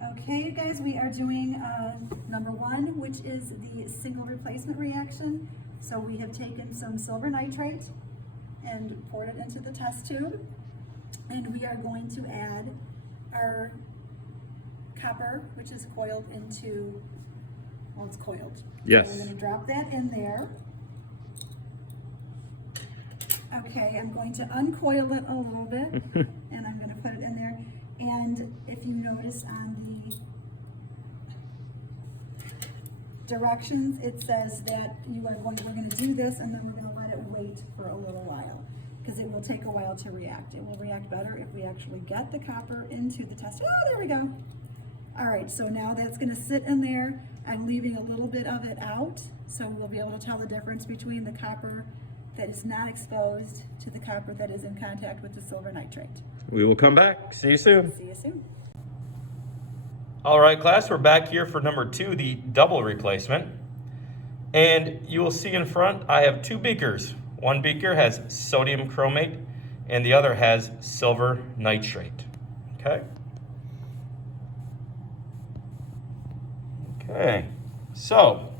Okay, you guys, we are doing number 1, which is the single replacement reaction. So we have taken some silver nitrate and poured it into the test tube. And we are going to add our copper, which is coiled into, well, it's coiled. Yes. So we're going to drop that in there. Okay, I'm going to uncoil it a little bit, and I'm going to put it in there. And if you notice on the directions, it says that we're going to do this, and then we're going to let it wait for a little while, because it will take a while to react. It will react better if we actually get the copper into the test. Oh, there we go. All right, so now that's going to sit in there. I'm leaving a little bit of it out, so we'll be able to tell the difference between the copper that is not exposed to the copper that is in contact with the silver nitrate. We will come back. See you soon. See you soon. All right, class, we're back here for number 2, the double replacement. And you will see in front, I have 2 beakers. One beaker has sodium chromate, and the other has silver nitrate. Okay? Okay, so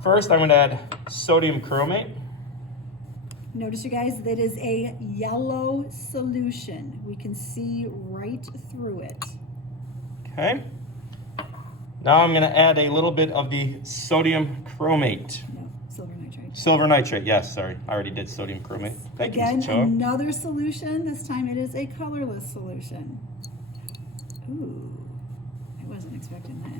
first I'm going to add sodium chromate. Notice, you guys, that is a yellow solution. We can see right through it. Okay. Now I'm going to add a little bit of the sodium chromate. No, silver nitrate. Silver nitrate, yes, sorry. I already did sodium chromate. Thank you, Again, Ms. Ochoa. another solution. This time it is a colorless solution. Ooh, I wasn't expecting that.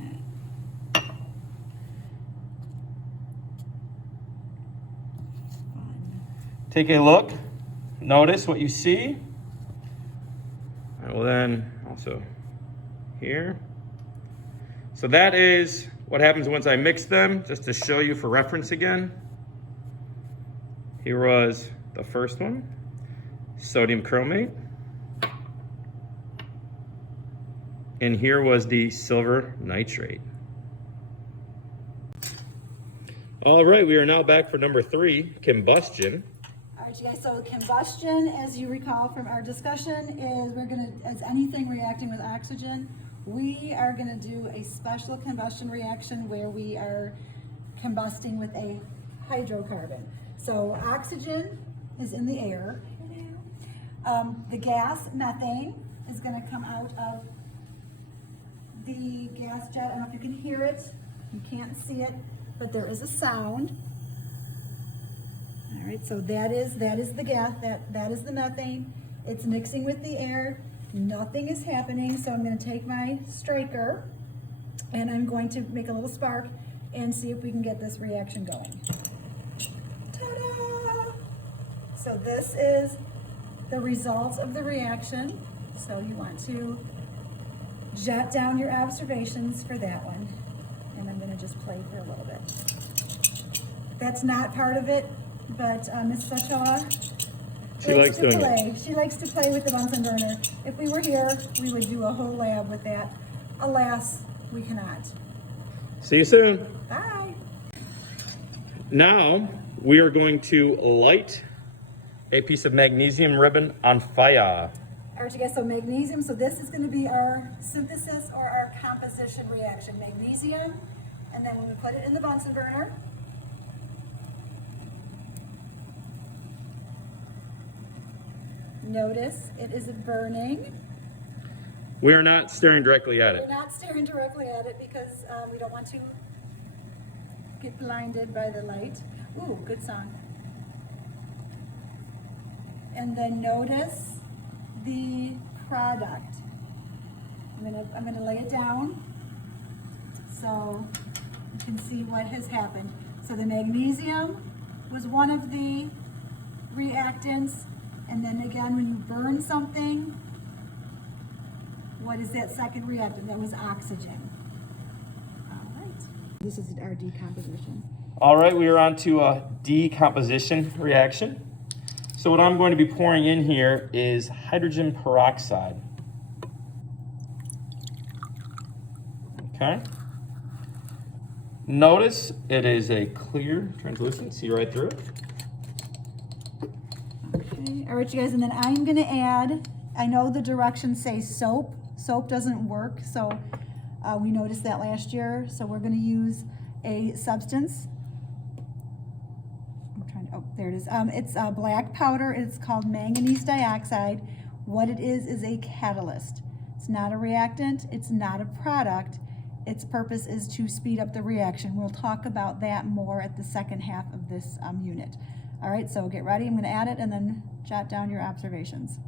Take a look. Notice what you see. I will then also here. So that is what happens once I mix them, just to show you for reference again. Here was the first one, sodium chromate. And here was the silver nitrate. All right, we are now back for number 3, combustion. All right, you guys, so combustion, as you recall from our discussion, is as anything reacting with oxygen, we are gonna do a special combustion reaction where we are combusting with a hydrocarbon. So oxygen is in the air. The gas, methane, is gonna come out of the gas jet. I don't know if you can hear it, you can't see it, but there is a sound. All right, so that is the gas, that is the methane. It's mixing with the air. Nothing is happening, so I'm going to take my striker and I'm going to make a little spark and see if we can get this reaction going. Ta-da! So this is the results of the reaction. So you want to jot down your observations for that one. And I'm going to just play for a little bit. That's not part of it, but Ms. Ochoa, She likes doing it. She likes to play with the Bunsen burner. If we were here, we would do a whole lab with that. Alas, we cannot. See you soon. Bye. Now we are going to light a piece of magnesium ribbon on fire. All right, you guys, so magnesium, so this is going to be our synthesis or our composition reaction. Magnesium, and then when we put it in the Bunsen burner, notice it is burning. We are not staring directly at We're it. not staring directly at it because we don't want to get blinded by the light. Ooh, good song. And then notice the product. I'm gonna lay it down so you can see what has happened. So the magnesium was one of the reactants, and then again, when you burn something, what is that second reactant? That was oxygen. All right. This is our decomposition. All right, we are on to a decomposition reaction. So what I'm going to be pouring in here is hydrogen peroxide. Okay. Notice it is a clear, translucent, see right through it. Okay, all right, you guys, and then I'm gonna add, I know the directions say soap. Soap doesn't work, so We noticed that last year, so we're going to use a substance. Oh, there it is. It's a black powder. It's called manganese dioxide. What it is a catalyst. It's not a reactant. It's not a product. Its purpose is to speed up the reaction. We'll talk about that more at the second half of this unit. All right, so get ready. I'm going to add it and then jot down your observations.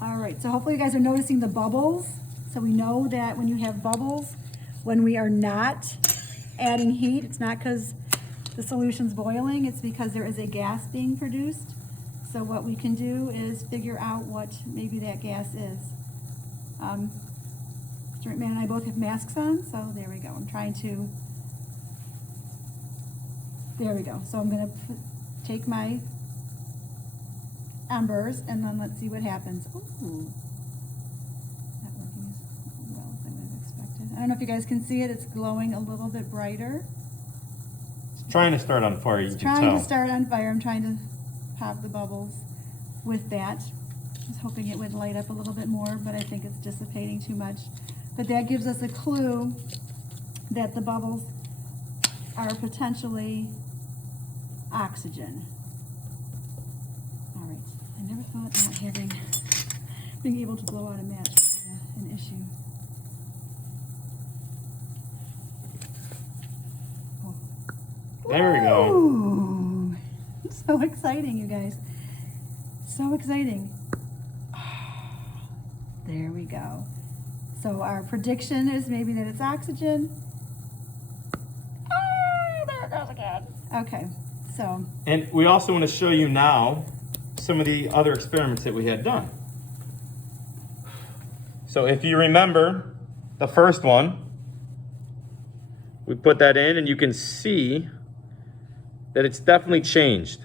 All right, so hopefully you guys are noticing the bubbles. So we know that when you have bubbles, when we are not adding heat, it's not because the solution's boiling, it's because there is a gas being produced. So what we can do is figure out what maybe that gas is. Mr. McMann and I both have masks on, so there we go. I'm trying to, there we go. So I'm gonna take my embers and then let's see what happens. Ooh. Not working as well as I would have expected. I don't know if you guys can see it. It's glowing a little bit brighter. It's trying to start on fire, you can tell. Trying to start on fire. I'm trying to pop the bubbles with that. I was hoping it would light up a little bit more, but I think it's dissipating too much. But that gives us a clue that the bubbles are potentially oxygen. All right. I never thought not being able to blow out a match would be an issue. Oh. There we go. Ooh. So exciting, you guys. So exciting. There we go. So our prediction is maybe that it's oxygen. There it goes again. Okay, so. And we also want to show you now some of the other experiments that we had done. So if you remember the first one, we put that in and you can see that it's definitely changed.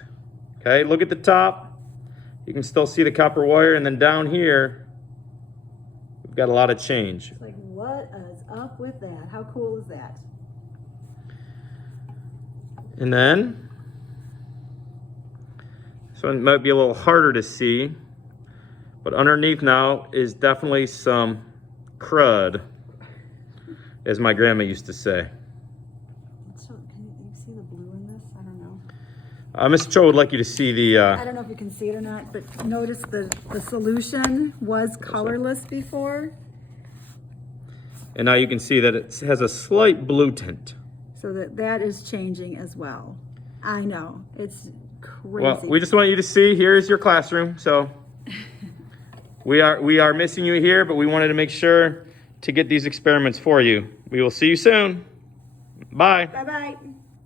Okay, look at the top. You can still see the copper wire, and then down here, we've got a lot of change. It's like, what is up with that? How cool is that? And then, so it might be a little harder to see, but underneath now is definitely some crud, as my grandma used to say. So, can you see the blue in this? I don't know. Mr. Cho would like you to see the... I don't know if you can see it or not, but notice the solution was colorless before. And now you can see that it has a slight blue tint. So that is changing as well. I know, it's crazy. Well, we just want you to see, here's your classroom. So we are missing you here, but we wanted to make sure to get these experiments for you. We will see you soon. Bye. Bye-bye.